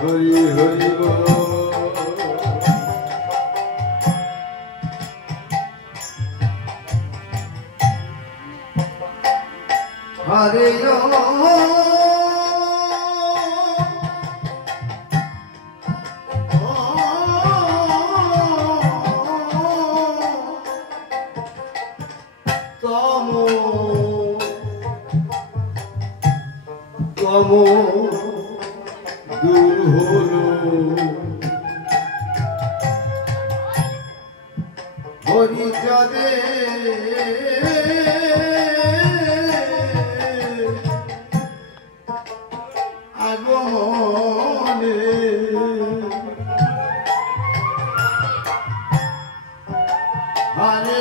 হরি হরি বল। হরে তম দূর হলো হরি যাদে আগমনে হরে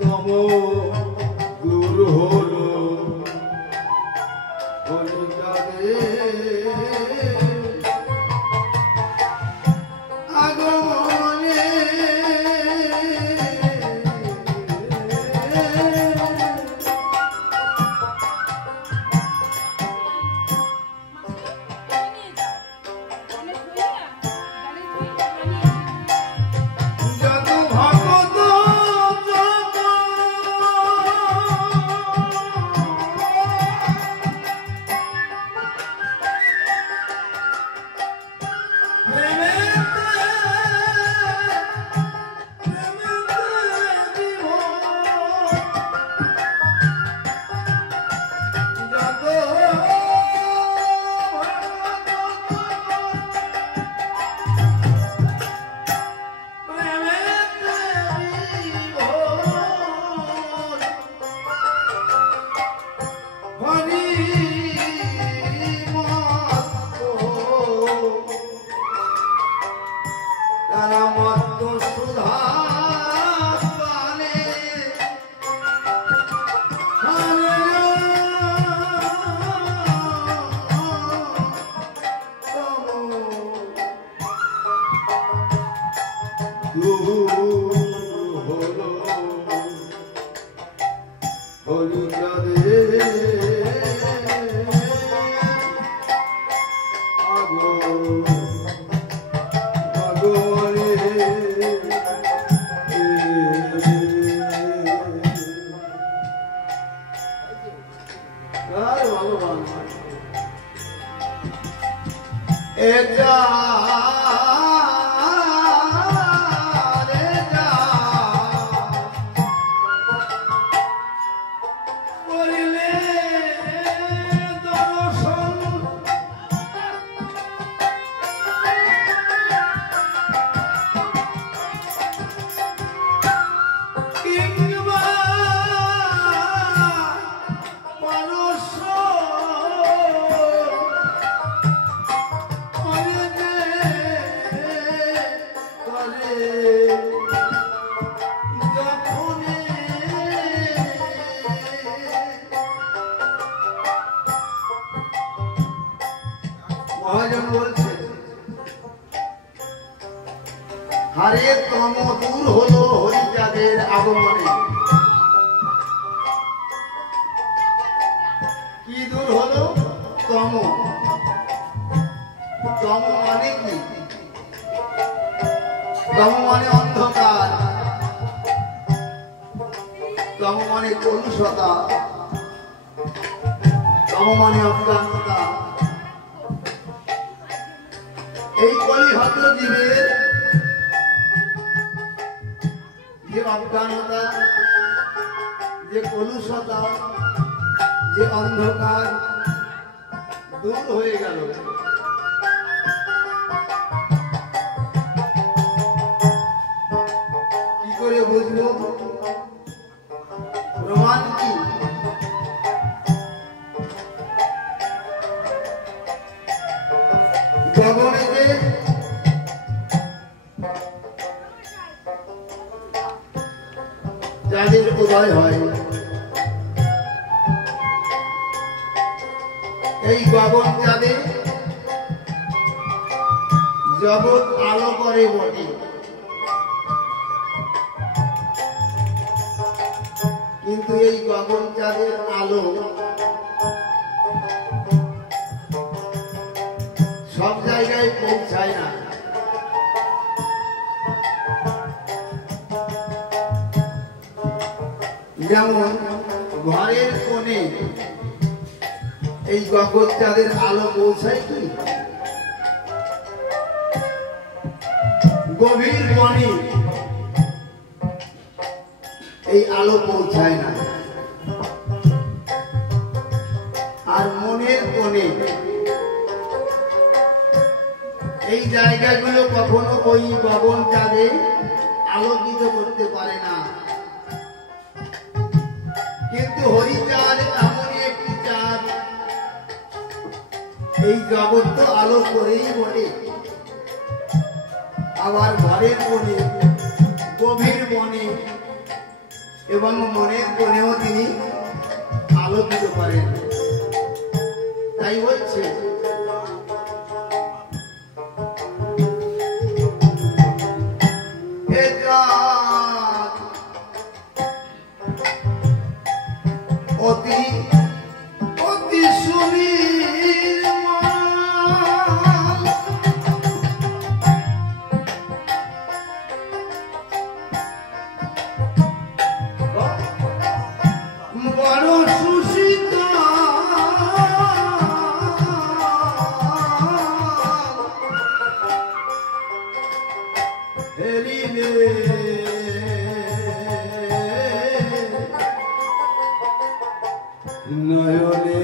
তম দূর হলো হরি যাদে আগমনে হরি যাদে আগমনে এটা মহাজন বলছে হারে তম দূর হলো হরি যাদের আগমনে। কি দূর হলো? তম। তম মানে কি? তম মানে অন্ধকার, তম মানে কলুষতা, তম মানে অজ্ঞানতা। এই কলিহত জীবের যে অজ্ঞানতা, যে কলুষতা, যে অন্ধকার দূর হয়ে গেল। কি করে বুঝবো? প্রমাণ কি? গগনেতে যাদের উদয় হয় এই গগন চাঁদে জগৎ আলো করে বটে, কিন্তু এই গগন চাঁদের আলো সব জায়গায় পৌঁছায় না। যেমন ঘরের কোণে এই গগন চাঁদের আলো পৌঁছায় কি? গভীর বনে এই আলো পৌঁছায় না। আর মনের কোণে এই জায়গাগুলো কখনো ওই গগন চাঁদে আলোকিত করতে পারে না। কিন্তু হরিচাঁদ এমনই একটি চাঁদ, এই জগৎ তো আলো করেই বলে। আবার ঘরের কোণে, গভীর বনে এবং মনের কোণেও তিনি আলোকিত করেন। তাই বলছে অতি অতি সুনির্মল বড় সুশীতল হেরিলে নয়নে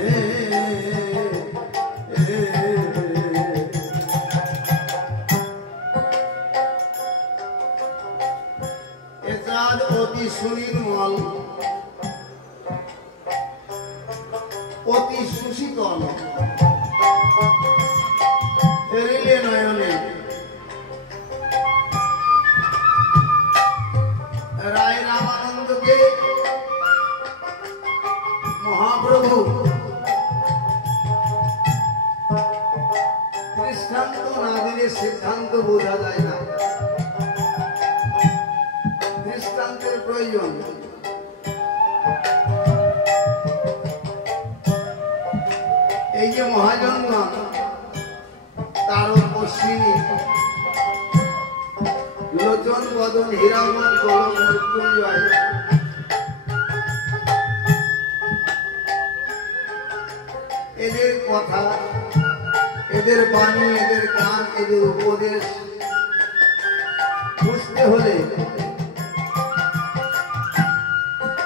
এ চাঁদ অতি সুনির্মল, অতি সুশীতল হেরিলে নয়নে। রায় রামানন্দকে মহাপ্রভু দৃষ্টান্ত না দিলে সিদ্ধান্ত বোঝা যায় না। দৃষ্টান্তের প্রয়োজন। এই যে মহাজন্ম তার পশ্চিমী লোচন বদন হীরামন গলম মৃত্যুঞ্জয়, এদের কথা, এদের বাণী, এদের গান, এদের উপদেশ বুঝতে হলে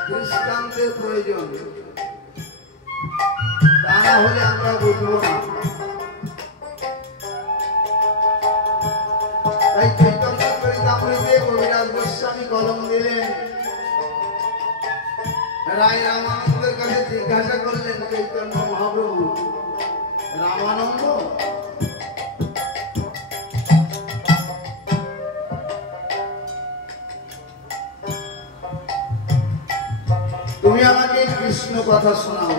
দৃষ্টান্তের প্রয়োজন। তা না হলে আমরা বুঝবো না। তাই চৈতন্য চরিতামৃতে কবিরাজ গোস্বামী কলম দিলেন। রায় রামানন্দের কাছে জিজ্ঞাসা করলেন চৈতন্য মহাপ্রভু, রামানন্দ তুমি আমাকে কৃষ্ণ কথা শোনাও।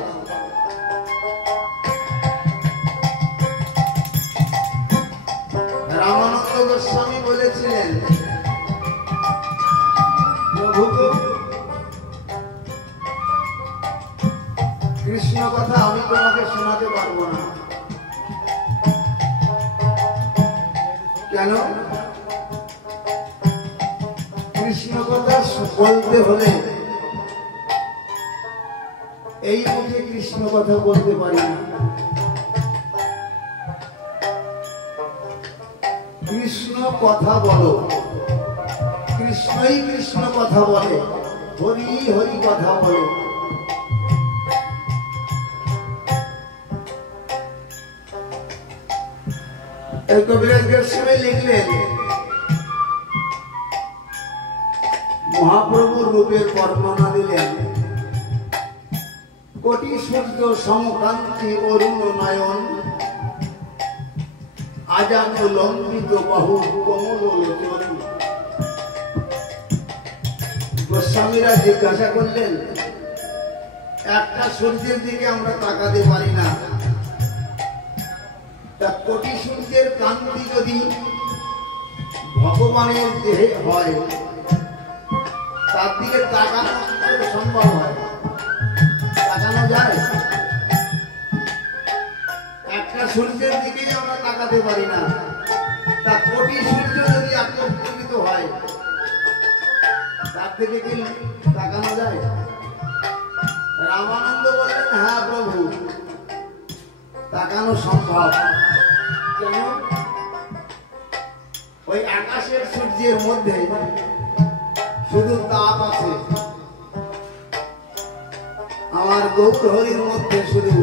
রামানন্দ গোস্বামী বলেছিলেন, প্রভু কৃষ্ণ কথা আমি তোমাকে শোনাতে পারবো না। কেন? কৃষ্ণ কথা বলতে হলে এই মুখে কৃষ্ণ কথা বলতে পারি না। কৃষ্ণ কথা বলো, কৃষ্ণই কৃষ্ণ কথা বলে, হরি হরি কথা বলে। কবিরাজ গোস্বামী লিখলেন, মহাপ্রভুর রূপের বর্ণনা দিলেন। কোটি সূর্য সমকান্তি অরুণ নয়ন, আজাদ লম্বিত বাহু কমল লোচন। গোস্বামীরা জিজ্ঞাসা করলেন, একটা সূর্যের দিকে আমরা তাকাতে পারি না, তা কোটি সূর্যের কান্তি যদি ভগবানের দেহে হয়, তার দিকে তাকানো সম্ভব হয়? তাকানো যায়? একটা সূর্যের দিকেই আমরা তাকাতে পারি না, তা কোটি সূর্য যদি একত্রিত হয়, তার থেকে কি তাকানো যায়? রামানন্দ বললেন, হ্যাঁ প্রভু, তাকানো সম্ভব। কেন? ওই আকাশের সূর্যের মধ্যে শুধু তাপ আছে, আমার গৌর হরির মধ্যে শুধু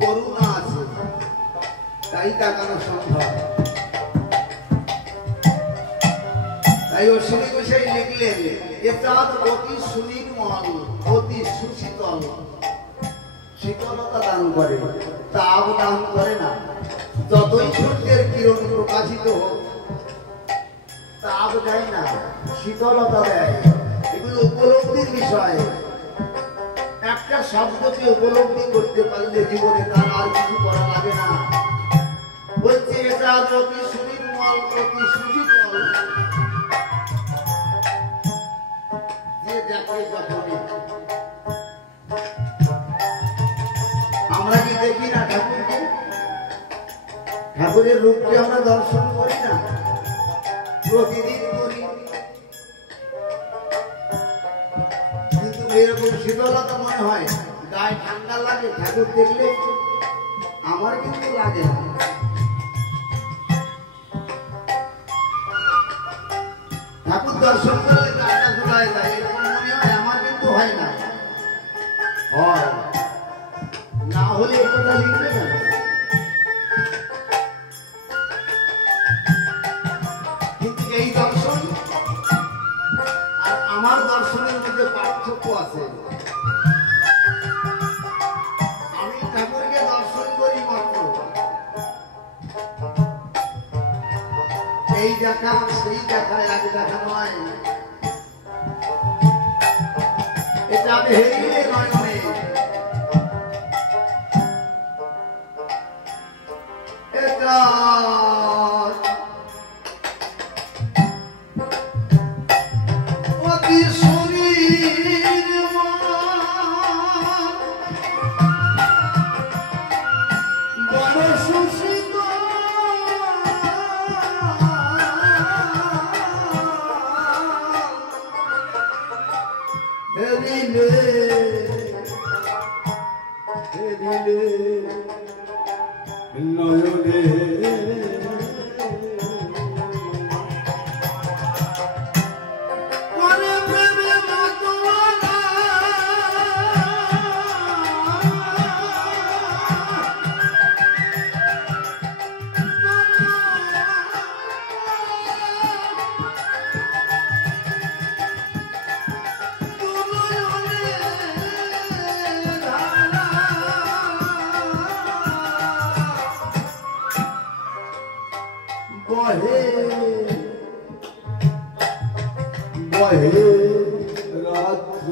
করুণা আছে, তাই তাকানো সম্ভব। তাই অশ্বিনী গোসাই লিখলেন, এ চাঁদ অতি সুনির্মল, অতি সুশীতল, শীতলতা দান করে, তাপ দান করে না। যতই সূর্যের কিরণ প্রকাশিত হোক, তাপ দেয় না, শীতলতা দেয়। এগুলো উপলব্ধির বিষয়। একটা শব্দকে উপলব্ধি করতে পারলে জীবনে তার আর কিছু করা লাগে না। বলছে এটা অতি সুনির্মল, অতি সুশীতল, যে দেখে যখনই। আমরা কি দেখি না ঠাকুরকে? ঠাকুরের রূপকে আমরা দর্শন করি না? প্রতিদিন করি, কিন্তু এরকম শীতলতা মনে হয়, গায়ে ঠান্ডা লাগে ঠাকুর দেখলে? আমার কিন্তু লাগে না। ঠাকুর দর্শন করলে গাটা ঘুরায় যায়, এরকম মনে হয়, আমার কিন্তু হয় না। হয় না হলে এই কথা লিখবে না। কিন্তু এই দর্শন আর আমার দর্শনের মধ্যে পার্থক্য আছে। আমি ঠাকুরকে দর্শন করি মাত্র, এই দেখা সেই দেখা এক দেখা নয়, এটা হেরিয়ে নয়, এটা অতি সুনির্মল, বড় সুশীতল, হেরিলে হেরিলে নয়নে করে প্রেমে মাতোয়ারা, বহে বহে রাত্র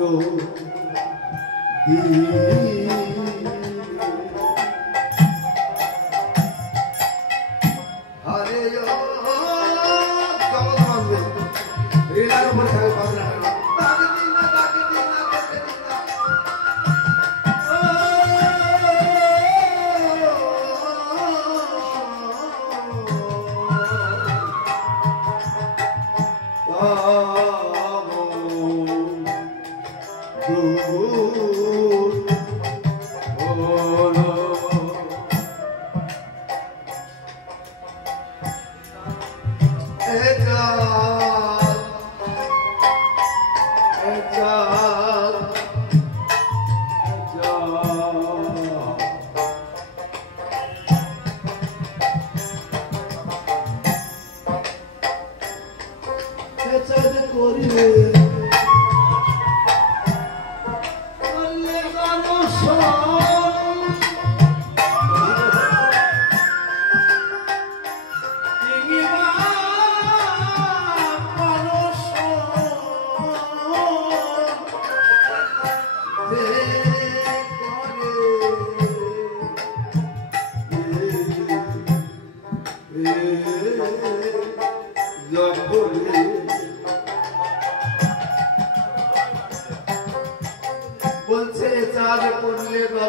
হরে রিলার উপর থাকে পাতলা তাকে দিন না, তাকে দিন না, তাকে দিন না।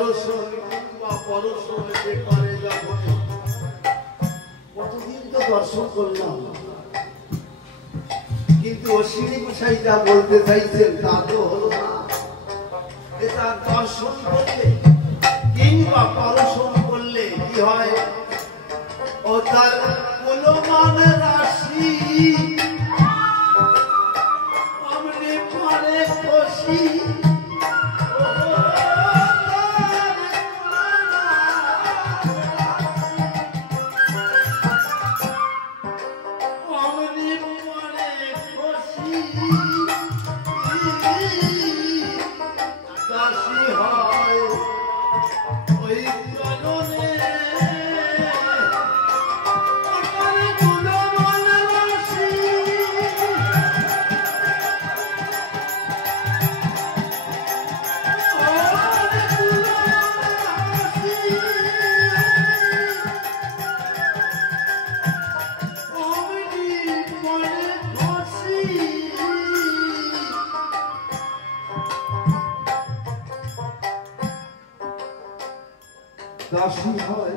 দর্শন কিংবা পরশন যে করে যখন কতদিন তো দর্শন করলাম, কিন্তু অশ্বিনী গোসাই যা বলতে চাইছেন তা তো হলো না। এটা দর্শন করলে কিংবা পরশন করলে কি হয়, ও তার কুলমান রাশি অমনি পরে খুশি দাসী হয়,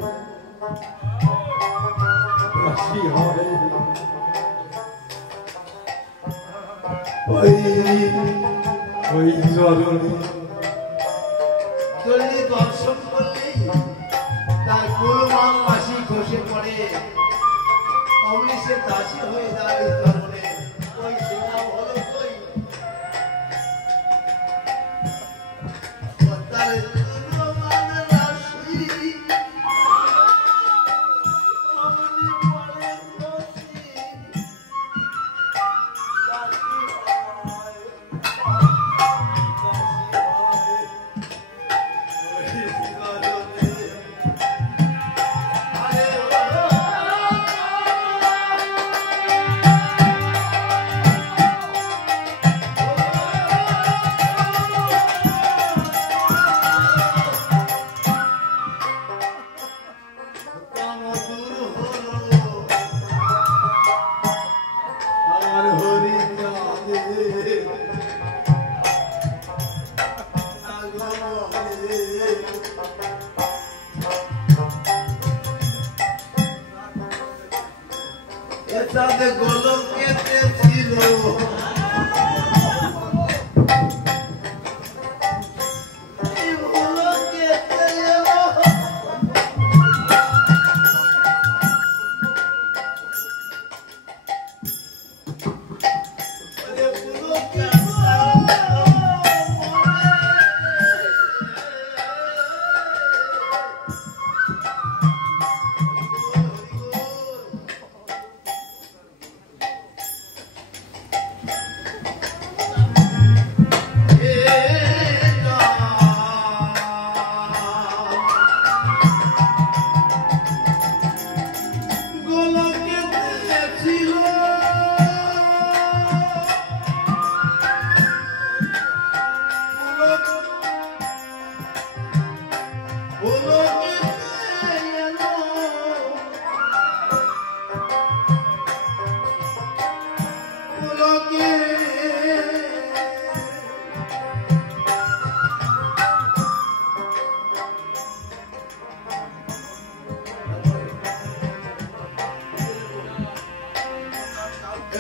দাসী হয় ওই জননী। জলদি দর্শন করলেই তার কুলমান রাশি খসে পড়ে, অমনি সে দাসী হয়ে যায় ওই জননে। ওই সেটা হলো কই তার এটাতে গোলকেতে ছিল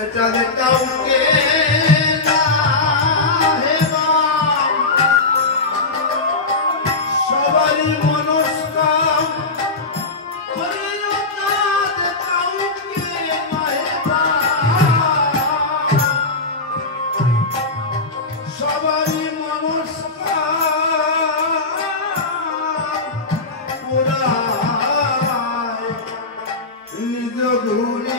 এটাতে কাউকে না হেবা সবারই মনস্কাম কাউকে না হেবা সবারই মনস্কাম পুরায় নিজ ধুরে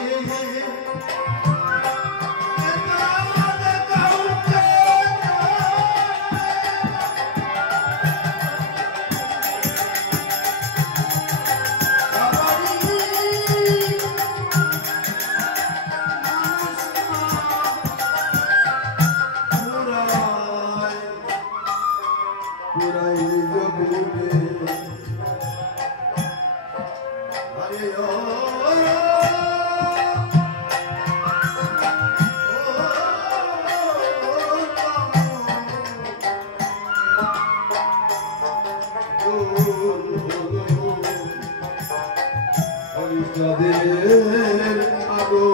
যাদের আলো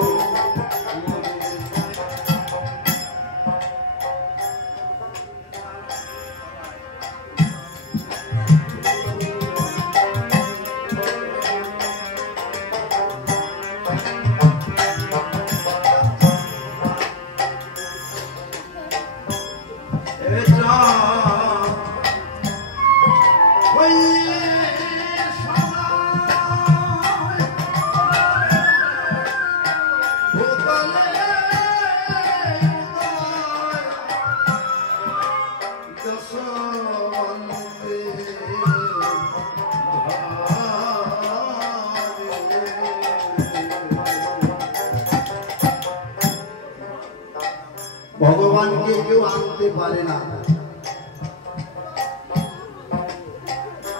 ভগবানকে কেউ আনতে পারে না।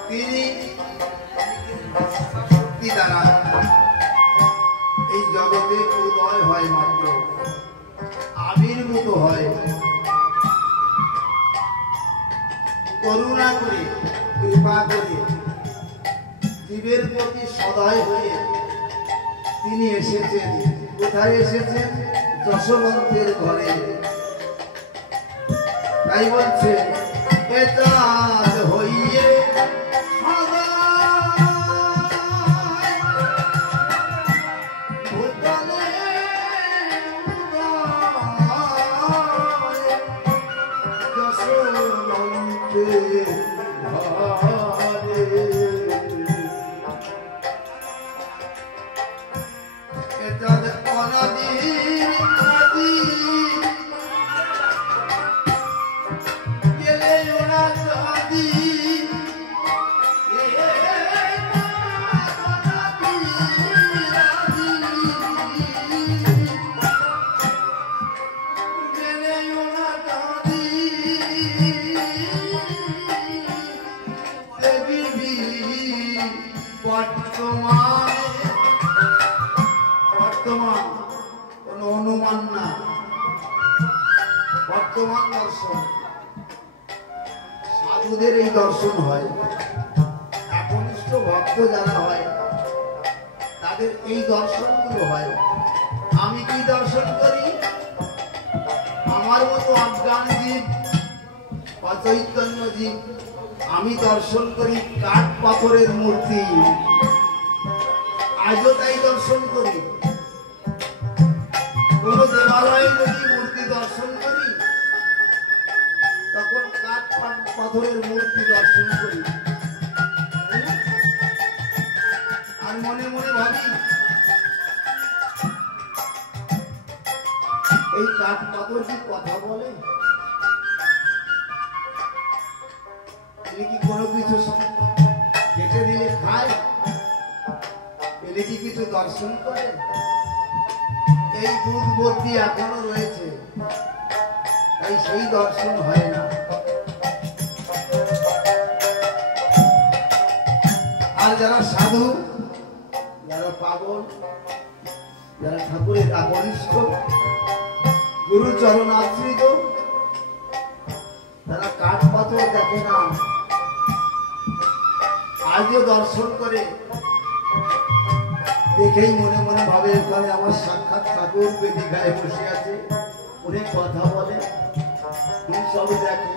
তিনি শক্তি দ্বারা এই জগতে উদয় হয়, মাত্র আবির্ভূত হয়। করুণা করে কৃপা করে জীবের প্রতি সদয় হয়ে তিনি এসেছেন। কোথায় এসেছেন? যশোবন্তের ঘরে। তাই বলছে এতাজ হইয়ে সাধুদের এই দর্শন হয়, একনিষ্ঠ ভক্ত যারা হয় তাদের এই দর্শনগুলো হয়। আমি কি দর্শন করি? আমার মতো অজ্ঞান জীব, অচৈতন্য জীব, আমি দর্শন করি কাঠ পাথরের মূর্তি। আজও তাই দর্শন করি। কোন দেবালয়ে যদি মূর্তি দর্শন করি তখন কাঠ পাথরের মূর্তি দর্শন করি। আর মনে মনে ভাবি এই কাঠ পাথর কি কথা বলে? এলে কি কোনো কিছু কেটে দিলে খায়? এলে কি কিছু দর্শন করে? এই বুদ্ধি এখনো রয়েছে, তাই সেই দর্শন হয় না। আর যারা সাধু, যারা পাগল, যারা ঠাকুরের আকনিষ্ঠ, গুরু চরণ আশ্রিত, তারা কাঠ পাথর দেখে না, আজও দর্শন করে। দেখেই মনে মনে ভাবে ওখানে আমার সাক্ষাৎ ঠাকুর বেদি গায়ে বসে আছে, উনি কথা বলে, উনি সব দেখে,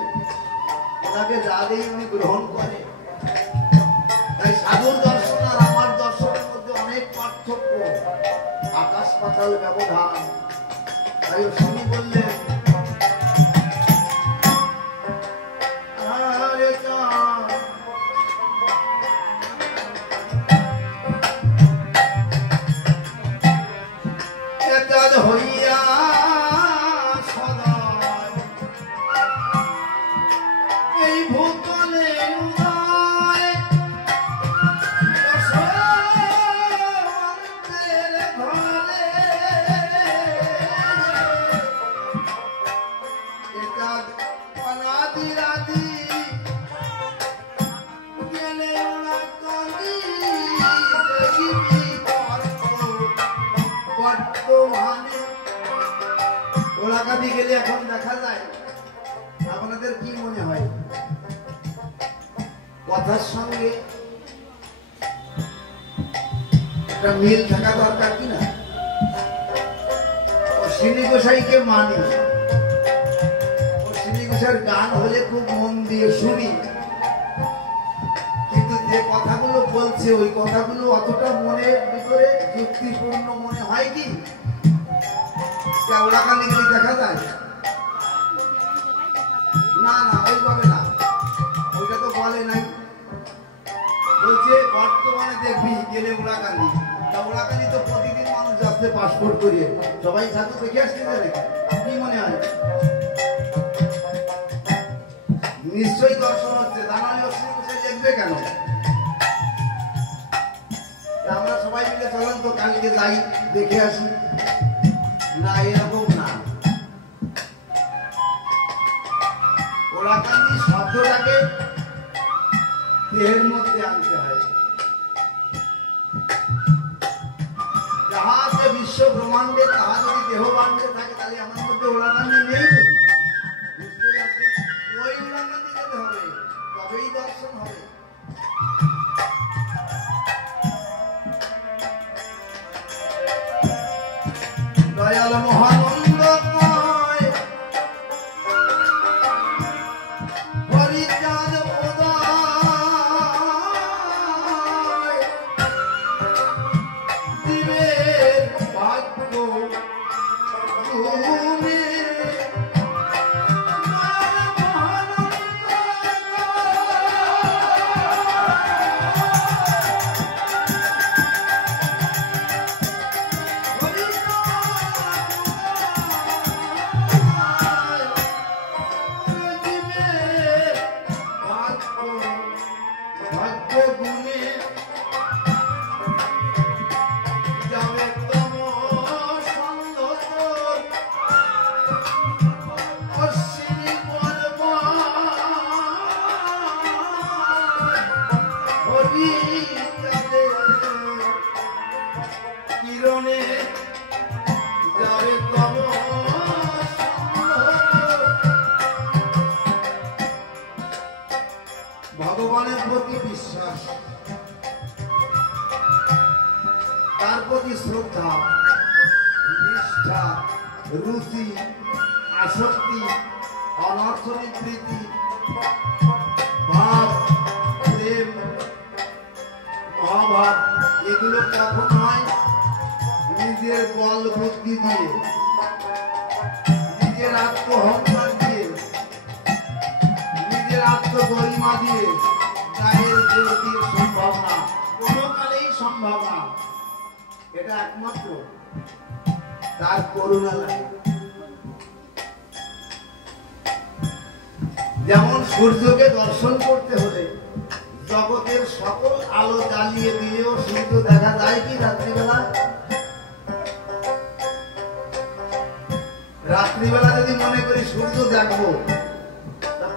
ওনাকে যা দেই উনি গ্রহণ করে। তাই সাধুর দর্শন আর আমার দর্শনের মধ্যে অনেক পার্থক্য, আকাশ পাতাল ব্যবধান। তাই শুনি বললেন গেলে এখন দেখা যায়। আপনাদের কি মনে হয় কথার সঙ্গে একটা মিল থাকা দরকার কিনা। অশ্বিনী গোসাইকে মানি, অশ্বিনী গোসাইয়ের গান হলে খুব মন দিয়ে শুনি, কিন্তু যে কথাগুলো বলছে ওই কথাগুলো অতটা মনের ভিতরে যুক্তিপূর্ণ মনে হয় কি? কেওড়াকান্দি গেলে দেখা যায় না, না ওইভাবে না, ওইটা তো বলে নাই। বলছে বর্তমানে দেখবি গেলে ওড়াকান্দি, তা ওড়াকান্দি তো প্রতিদিন মানুষ যাচ্ছে পাসপোর্ট করিয়ে, সবাই ঠাকুর দেখে আসতে পারে, কি মনে হয়? নিশ্চয়ই দর্শন হচ্ছে, তা নাহলে অশ্বিনী গোসাই দেখবে কেন? আমরা সবাই মিলে চলেন তো কালকে যাই দেখে আসি। না, এরকম না। ওড়াকান্দি শব্দটাকে দেহের মধ্যে আনতে হয়। যাহা যে বিশ্ব ব্রহ্মাণ্ডে তাহা যদি দেহ বান্ডে থাকে, তাহলে আমার মধ্যে ওড়াকান্দি নেই। নিশ্চয়ই আছে, ওই ওড়াকান্দি যেতে হবে, তবেই দর্শন হবে। দয়াল মহানন্দময় হরিচাঁদ উদয় দিবের ভাগ্য তুমি। ভগবানের প্রতি বিশ্বাস, তার প্রতি শ্রদ্ধা, নিষ্ঠা, রুচি, আসক্তি, অনর্থনিক প্রীতি, ভাব, প্রেম, মহাভাব, এগুলো কখন হয়? নিজের বল বুদ্ধি দিয়ে, নিজের আত্মহংকার দিয়ে, নিজের আত্মগরিমা দিয়ে, গায়ের জোর দিয়ে সম্ভব না, কোনো কালেই সম্ভব না। এটা একমাত্র তার করুণা লাগে। যেমন সূর্যকে দর্শন করতে হলে জগতের সকল আলো জ্বালিয়ে দিলেও সূর্য দেখা যায় কি রাত্রিবেলা? রাত্রিবেলা যদি মনে করি সূর্য দেখবো,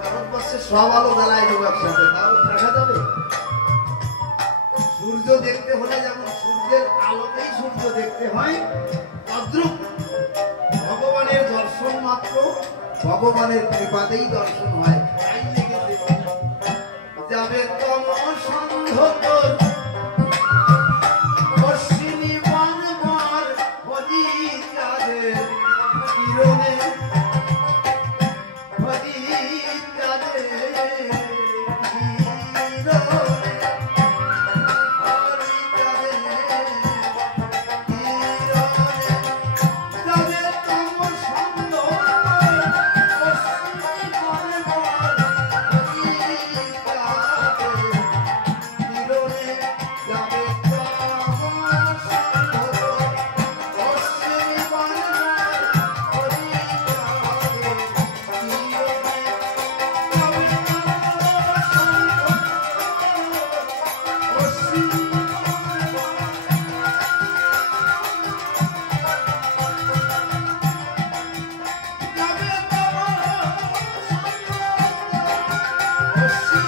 ভারতবর্ষের সব আলো জ্বালায় দেবো একসাথে, তাহলে দেখা যাবে? সূর্য দেখতে হলে যেমন সূর্যের আলোতেই সূর্য দেখতে হয়, তদ্রূপ ভগবানের দর্শন মাত্র ভগবানের কৃপাতেই দর্শন হয়। তাই লিখেছে, যাবে তম সন্ধ তোর অশ্বিনী বনমার হরিচাঁদের কিরণে, হরিচাঁদের কিরণে, Oh,